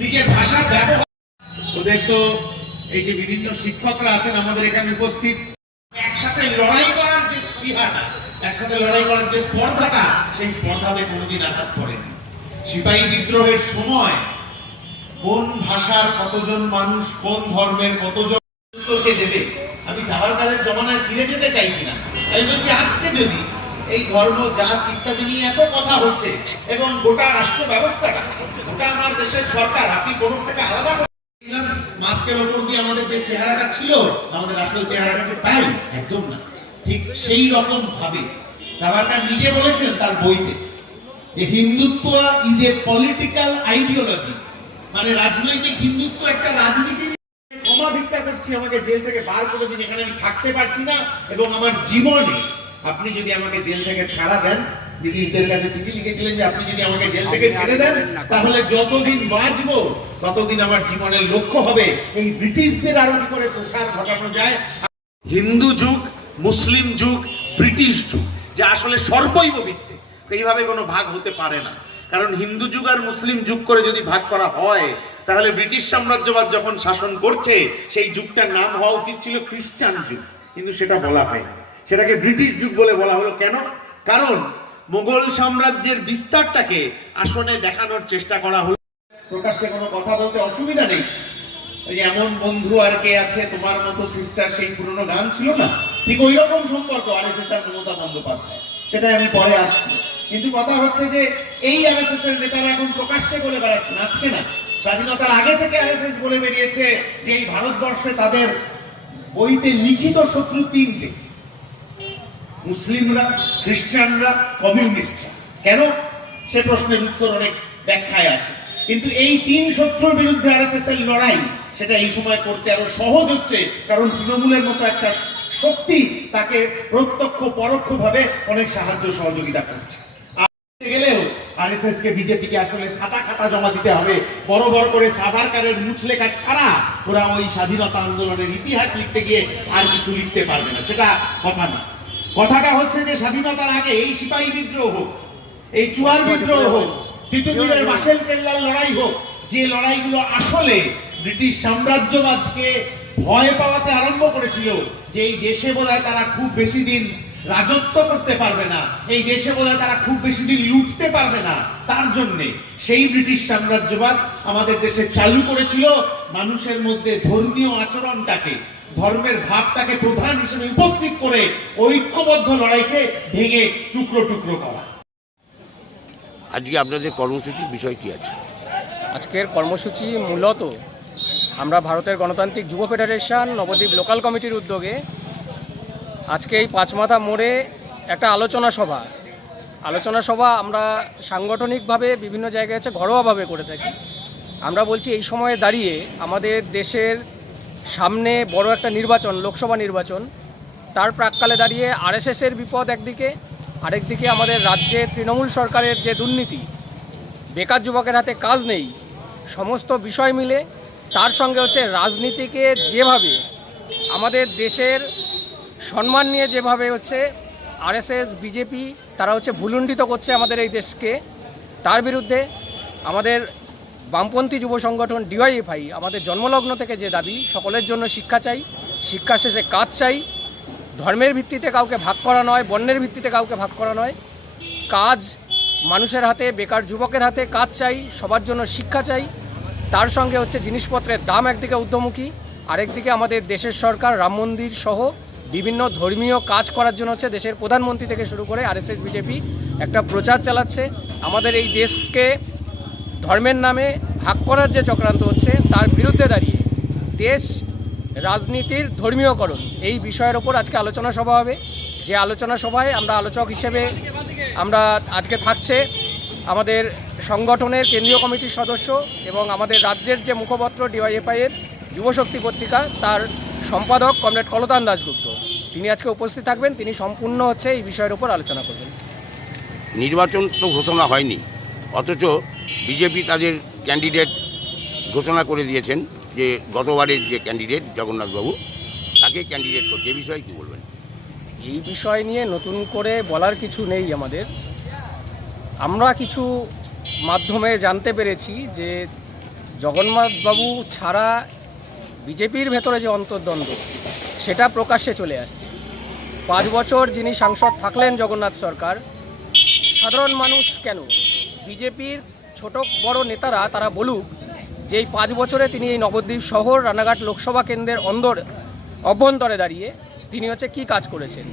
নিজের ভাষার ব্যবহার ওদের তো এই যে বিভিন্ন শিক্ষকরা আছেন আমাদের এখানে উপস্থিত। একসাথে লড়াই করার যে স্পৃহাটা, একসাথে লড়াই করার যে স্পর্ধাটা, সেই স্পর্ধাতে কোনোদিন আঘাত পড়েনি। সিপাহী বিদ্রোহের সময় কোন ভাষার কতজন মানুষ, কোন ধর্মের কতজন দেবে? আমি সাভারকারের জমানায় ফিরে যেতে চাইছি না। আমি বলছি, আজকে যদি এই ধর্ম, জাত ইত্যাদি নিয়ে এত কথা হচ্ছে এবং গোটা রাষ্ট্র ব্যবস্থাটা, গোটা আমার দেশের সরকার, আপনি কোনো থেকে আলাদা মাস্কের ওপর দিয়ে আমাদের যে চেহারাটা ছিল, আমাদের আসল চেহারাটা তাই, একদম না। ঠিক সেই রকম ভাবে সাভারকার নিজে বলেছেন তার বইতে যে Hindutva is a political ideology মানে রাজনৈতিক হিন্দুত্ব একটা রাজনীতির ক্ষমা ভিক্ষা করছি, আমাকে জেল থেকে বার করে দিন, এখানে আমি থাকতে পারছি না এবং আমার জীবনে আপনি যদি আমাকে জেল থেকে ছাড়া দেন, ব্রিটিশদের কাছে চিঠি লিখেছিলেন যে আপনি যদি আমাকে জেল থেকে ছেড়ে দেন, তাহলে যতদিন বাঁচবো, ততদিন আমার জীবনের লক্ষ্য হবে। এই ব্রিটিশদের আরও কি করে প্রসার ঘটানো যায়। হিন্দু যুগ, মুসলিম যুগ, ব্রিটিশ যুগ, যে আসলে সর্বৈব ভিত্তি এইভাবে কোনো ভাগ হতে পারে না। কারণ হিন্দু যুগ আর মুসলিম যুগ করে যদি ভাগ করা হয়, তাহলে ব্রিটিশ সাম্রাজ্যবাদ যখন শাসন করছে, সেই যুগটার নাম হওয়া উচিত ছিল খ্রিস্টান যুগ। কিন্তু সেটা বলা হয়নি। সেটাকে ব্রিটিশ যুগ বলে বলা হলো। কেন? কারণ মোগল সাম্রাজ্যের বিস্তারটাকে আসনে দেখানোর চেষ্টা করা হলো। প্রকাশ্যে কোনো কথা বলতে অসুবিধা নেই। এমন বন্ধু আর কে আছে? তোমার মতো সিস্টার সেই পুরনো গান ছিল না? ঠিক ওই রকম সম্পর্ক আরএসএস আর মমতা বন্দ্যোপাধ্যায় সেটাই আমি পরে আসছি। কিন্তু কথা হচ্ছে যে এই আর এস এস এর নেতারা এখন প্রকাশ্যে বলে বেড়াচ্ছেন। আজকে না, স্বাধীনতার আগে থেকে আর এস এস বলে বেরিয়েছে যে এই ভারতবর্ষে তাদের বইতে লিখিত শত্রু তিনটে। মুসলিমরা, খ্রিস্টানরা, কমিউনিস্টরা। কেন? সে প্রশ্নের উত্তর অনেক ব্যাখ্যায় আছে। কিন্তু এই তিন শত্রুর বিরুদ্ধে আরএসএস এর লড়াই, সেটা এই সময় করতে আরও সহজ হচ্ছে, কারণ তৃণমূলের মতো একটা শক্তি তাকে প্রত্যক্ষ পরোক্ষ ভাবে অনেক সাহায্য সহযোগিতা করছে। গেলেও আরএসএস কে বিজেপি কে আসলে সাদা খাতা জমা দিতে হবে, বড় বড় করে সাভারকারের মুছ লেখা ছাড়া ওরা ওই স্বাধীনতা আন্দোলনের ইতিহাস লিখতে গিয়ে আর কিছু লিখতে পারবে না, সেটা কথা না কথাটা হচ্ছে যে স্বাধীনতার আগে এই সিপাহী বিদ্রোহ হোক, এই চুয়ার বিদ্রোহ হোক তিতুমিরের বাসেল কেল্লার লড়াই হোক, যে লড়াইগুলো আসলে ব্রিটিশ সাম্রাজ্যবাদকে ভয় পাওয়াতে আরম্ভ করেছিল, যে এই দেশে বোধহয় তারা খুব বেশি দিন রাজত্ব করতে পারবে না, এই দেশে বোধহয় তারা খুব বেশি দিন লুটতে পারবে না, তার জন্যে সেই ব্রিটিশ সাম্রাজ্যবাদ আমাদের দেশে চালু করেছিল মানুষের মধ্যে ধর্মীয় আচরণটাকে। ধর্মের ভাবটাকে প্রধান হিসেবে উপস্থিত করে ঐক্যবদ্ধ লড়াইকে ভেঙে টুকরো টুকরো করা। আজকে আপনাদের কর্মসূচির বিষয় কি আছে। আজকের কর্মসূচি মূলত আমরা ভারতের গণতান্ত্রিক যুব ফেডারেশন নবদ্বীপ লোকাল কমিটির উদ্যোগে আজকে এই পাঁচমাথা মোড়ে একটা আলোচনা সভা। আলোচনা সভা আমরা সাংগঠনিকভাবে বিভিন্ন জায়গায় আছে ঘরোয়াভাবে করে থাকি। আমরা বলছি এই সময়ে দাঁড়িয়ে আমাদের দেশের সামনে বড় একটা নির্বাচন, লোকসভা নির্বাচন। তার প্রাককালে দাঁড়িয়ে আরএসএসের বিপদ একদিকে, আরেকদিকে আমাদের রাজ্যে তৃণমূল সরকারের যে দুর্নীতি, বেকার যুবকের হাতে কাজ নেই, সমস্ত বিষয় মিলে তার সঙ্গে হচ্ছে রাজনীতিকে যেভাবে, আমাদের দেশের সম্মান নিয়ে যেভাবে হচ্ছে আরএসএস, বিজেপি, তারা হচ্ছে ভুলুণ্ডিত করছে আমাদের এই দেশকে, তার বিরুদ্ধে আমাদের বামপন্থী যুব সংগঠন ডিওয়াইএফআই আমাদের জন্মলগ্ন থেকে যে দাবি, সকলের জন্য শিক্ষা চাই, শিক্ষা শেষে কাজ চাই। ধর্মের ভিত্তিতে কাউকে ভাগ করা নয়, বর্ণের ভিত্তিতে কাউকে ভাগ করা নয়। কাজ মানুষের হাতে, বেকার যুবকের হাতে কাজ চাই, সবার জন্য শিক্ষা চাই। তার সঙ্গে হচ্ছে জিনিসপত্রের দাম একদিকে ঊর্ধ্বমুখী, আরেকদিকে আমাদের দেশের সরকার, রাম মন্দির সহ বিভিন্ন ধর্মীয় কাজ করার জন্য হচ্ছে দেশের প্রধানমন্ত্রী থেকে শুরু করে আরএসএস, বিজেপি একটা প্রচার চালাচ্ছে। আমাদের এই দেশকে ধর্মের নামে ভাগ করার যে চক্রান্ত হচ্ছে, তার বিরুদ্ধে দাঁড়িয়ে দেশ, রাজনীতির ধর্মীয়করণ, এই বিষয়ের ওপর আজকে আলোচনা সভা হবে। যে আলোচনা সভায় আমরা আলোচক হিসেবে আমরা আজকে থাকছে আমাদের সংগঠনের কেন্দ্রীয় কমিটির সদস্য এবং আমাদের রাজ্যের যে মুখপত্র ডিওয়াইএফআইয়ের যুবশক্তি পত্রিকা তার সম্পাদক কমরেড কলতান দাশগুপ্ত। তিনি আজকে উপস্থিত থাকবেন, তিনি সম্পূর্ণ হচ্ছে এই বিষয়ের উপর আলোচনা করবেন। নির্বাচন তো ঘোষণা হয়নি, অথচ বিজেপি তাদের ক্যান্ডিডেট ঘোষণা করে দিয়েছেন যে গতবারের যে ক্যান্ডিডেট জগন্নাথবাবু, তাকে ক্যান্ডিডেট করছে এ বিষয়ে কী বলবেন? এই বিষয় নিয়ে নতুন করে বলার কিছু নেই আমাদের। আমরা কিছু মাধ্যমে জানতে পেরেছি যে জগন্নাথবাবু ছাড়া বিজেপির ভেতরে যে অন্তর্দ্বন্দ্ব, সেটা প্রকাশ্যে চলে আসছে। পাঁচ বছর যিনি সাংসদ থাকলেন জগন্নাথ সরকার, সাধারণ মানুষ কেন? বিজেপির ছোট বড় নেতারা তারা বলুক যে এই পাঁচ বছরে তিনি এই নবদ্বীপ শহর, রানাঘাট লোকসভা কেন্দ্রের অন্দর অভ্যন্তরে দাঁড়িয়ে তিনি হচ্ছে কি কাজ করেছেন?